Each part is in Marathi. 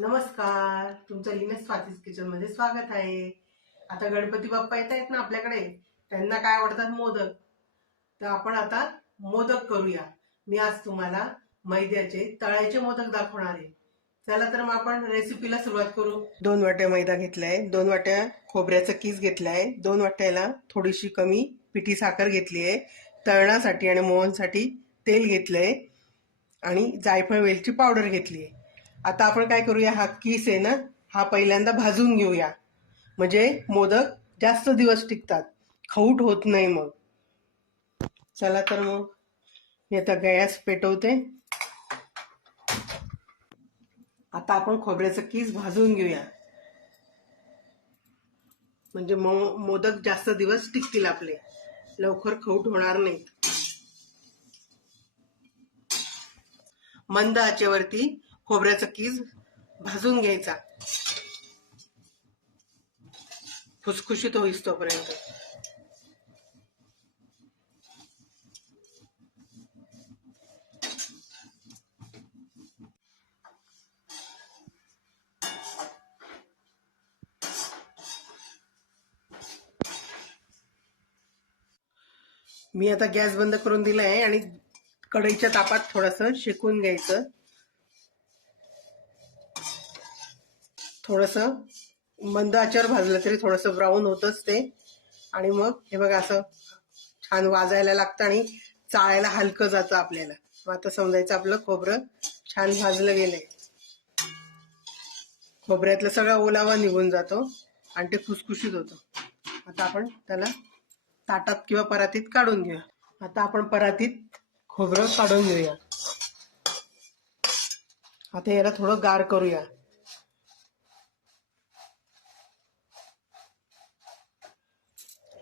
नमस्कार. तुमचं लिनस स्वातीस किचनमध्ये स्वागत आहे. आता गणपती बाप्पा येत आहेत ना आपल्याकडे. त्यांना काय आवडतात मोदक? तर आपण आता मोदक करूया. मी आज तुम्हाला मैद्याचे तळ्याचे मोदक दाखवणार आहे. चला तर मग आपण रेसिपीला सुरुवात करू. दोन वाट्या मैदा घेतलाय. दोन वाट्या खोबऱ्याचं किस घेतलाय. दोन वाट्याला थोडीशी कमी पिठी साखर घेतली आहे. तळणासाठी आणि मोहनसाठी तेल घेतलंय. आणि जायफळ वेलची पावडर घेतली आहे. आता आपण काय करूया? हा किस आहे ना हा पहिल्यांदा भाजून घेऊया. म्हणजे मोदक जास्त दिवस टिकतात. खऊट होत नाही मग. चला तर मग. मी आता गॅस पेटवते. आता आपण खोबऱ्याचं किस भाजून घेऊया. म्हणजे मो- मोदक जास्त दिवस टिकतील आपले. लवकर खऊट होणार नाहीत. मंद आचेवरती खोबऱ्याचा कीज भाजून घ्यायचा. खुसखुशीत होईस तोपर्यंत. मी आता गॅस बंद करून दिला आहे आणि कढईच्या तापात थोडस शेकून घ्यायचं. थोडंसं मंद आचेवर भाजलं तरी थोडंसं ब्राऊन होतंच ते. आणि मग हे बघा असं छान वाजायला लागतं आणि चाळायला हलकं जातं आपल्याला. मग आता समजायचं आपलं खोबरं छान भाजलं गेलंय. खोबऱ्यातलं सगळा ओलावा निघून जातो आणि ते खुसखुशीत होतं. आता आपण त्याला ताटात किंवा परातीत काढून घेऊया. आता आपण परातीत खोबरं काढून घेऊया. आता याला थोडं गार करूया.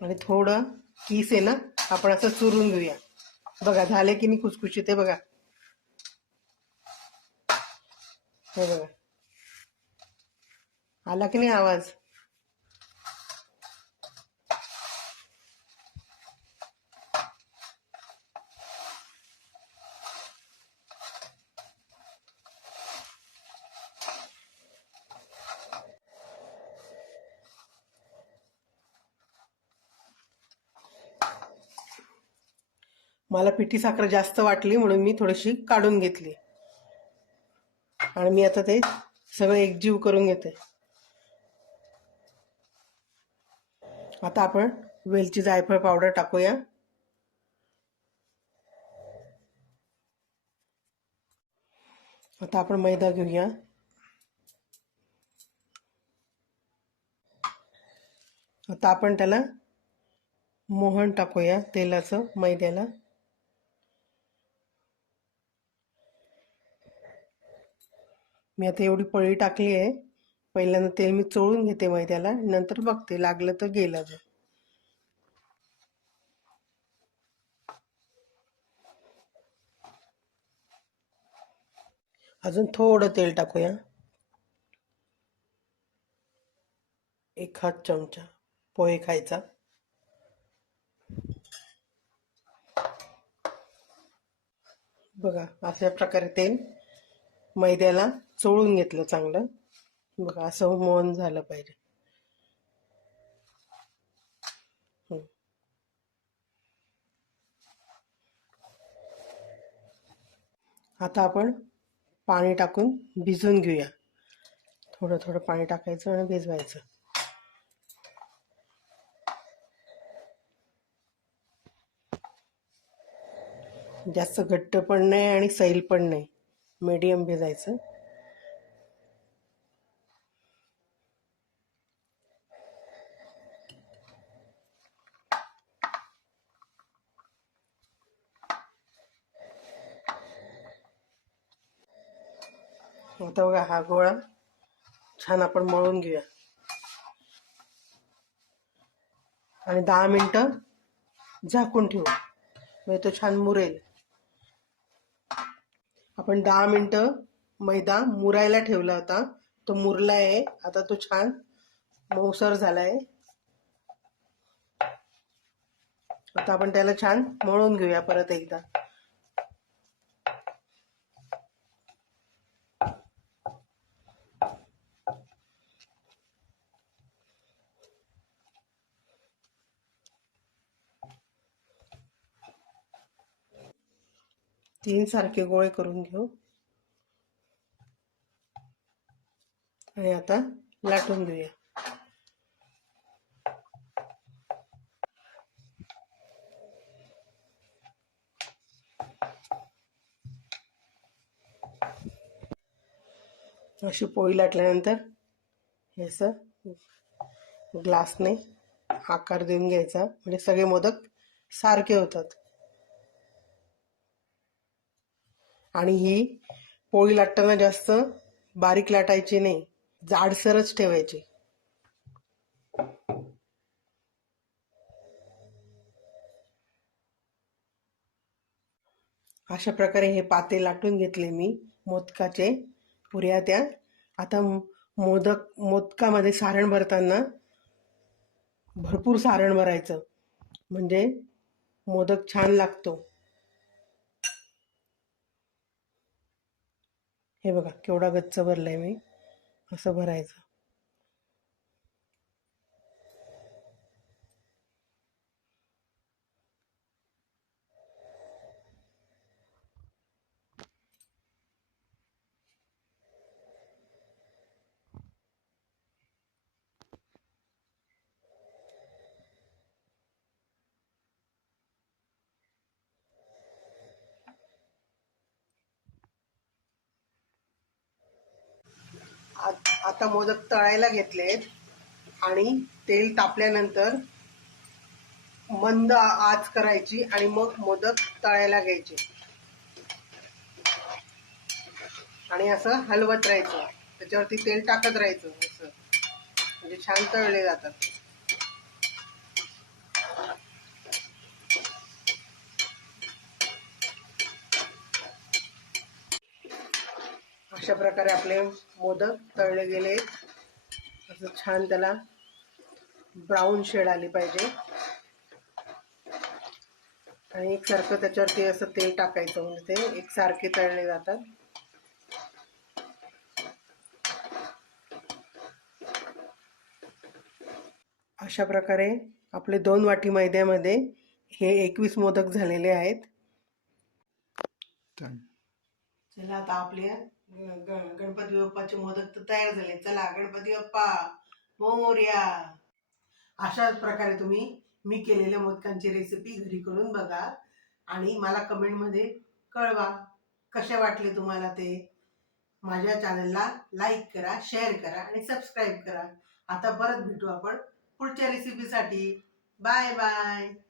आणि थोडं किस आहे ना आपण असं चुरून घेऊया. बघा झाले की नाही खुसखुशीत आहे बघा. हे बघा. आला की नाही आवाज? मला पिठी साखर जास्त वाटली म्हणून मी थोडीशी काढून घेतली. आणि मी आता ते सगळं एकजीव करून घेते. आता आपण वेलची जायफळ पावडर टाकूया. आता आपण मैदा घेऊया. आता आपण त्याला मोहन टाकूया तेलाचं मैद्याला. मी आता एवढी पळी टाकली आहे. पहिल्यांदा तेल मी चोळून घेते मैद्याला नंतर बघते लागलं तर गेलं जर अजून थोडं तेल टाकूया. एक हात चमचा पोहे खायचा. बघा अशा प्रकारे तेल मैद्याला चोळून घेतलं चांगलं. बघा असं मोहन झालं पाहिजे. आता आपण पाणी टाकून भिजून घेऊया. थोडं थोडं पाणी टाकायचं आणि भिजवायचं. जास्त घट्ट पण नाही आणि सैल पण नाही. मीडियम भिजायचं. आता बघा हा गोळा. छान आपण मळून घेऊया. आणि दहा मिनटं झाकून ठेवू. म्हणजे तो छान मुरेल. आपण दहा मिनिटं मैदा मुरायला ठेवला होता. तो मुरला आहे आता तो छान मऊसर झालाय. आता आपण त्याला छान मळून घेऊया परत एकदा. तीन सारखे गोळे करून घेऊ. आणि आता लाटून घेऊया. अशी पोळी लाटल्यानंतर हे असं ग्लासने आकार देऊन घ्यायचा. म्हणजे सगळे मोदक सारखे होतात. आणि ही पोळी लाटताना जास्त बारीक लाटायची नाही जाडसरच ठेवायची. अशा प्रकारे हे पाते लाटून घेतले मी मोदकाचे पुऱ्या त्या. आता मोदक मोदकामध्ये सारण भरताना भरपूर सारण भरायचं. म्हणजे मोदक छान लागतो. हे बघा केवढा गच्च आहे मी. असं भरायचं. आता मोदक तळायला घेतलेत. आणि तेल तापल्यानंतर मंद आज आच करायची आणि मग मोदक तळायला घ्यायचे. आणि असं हलवत राहायचं. त्याच्यावरती तेल टाकत राहायचं असं. म्हणजे छान तळले जातात. अशा प्रकारे आपले मोदक तळले गेले. असं छान त्याला ब्राऊन शेड आली पाहिजे. आणि एकसारखं त्याच्यावरती असं तेल टाकायचं म्हणजे ते एकसारखे तळले जातात. अशा प्रकारे आपले दोन वाटी मैद्यामध्ये हे एकवीस मोदक झालेले आहेत. चला आता आपले ग- ग- गणपती बाप्पाचे मोदक तर तयार झाले. चला गणपती बाप्पा मोर्या. अशाच प्रकारे तुम्ही मी केलेल्या मोदकांची रेसिपी घरी करून बघा आणि मला कमेंटमध्ये कळवा कसे वाटले तुम्हाला ते. माझ्या चॅनलला लाईक करा शेअर करा आणि सबस्क्राईब करा. आता परत भेटू आपण पुढच्या रेसिपीसाठी बाय बाय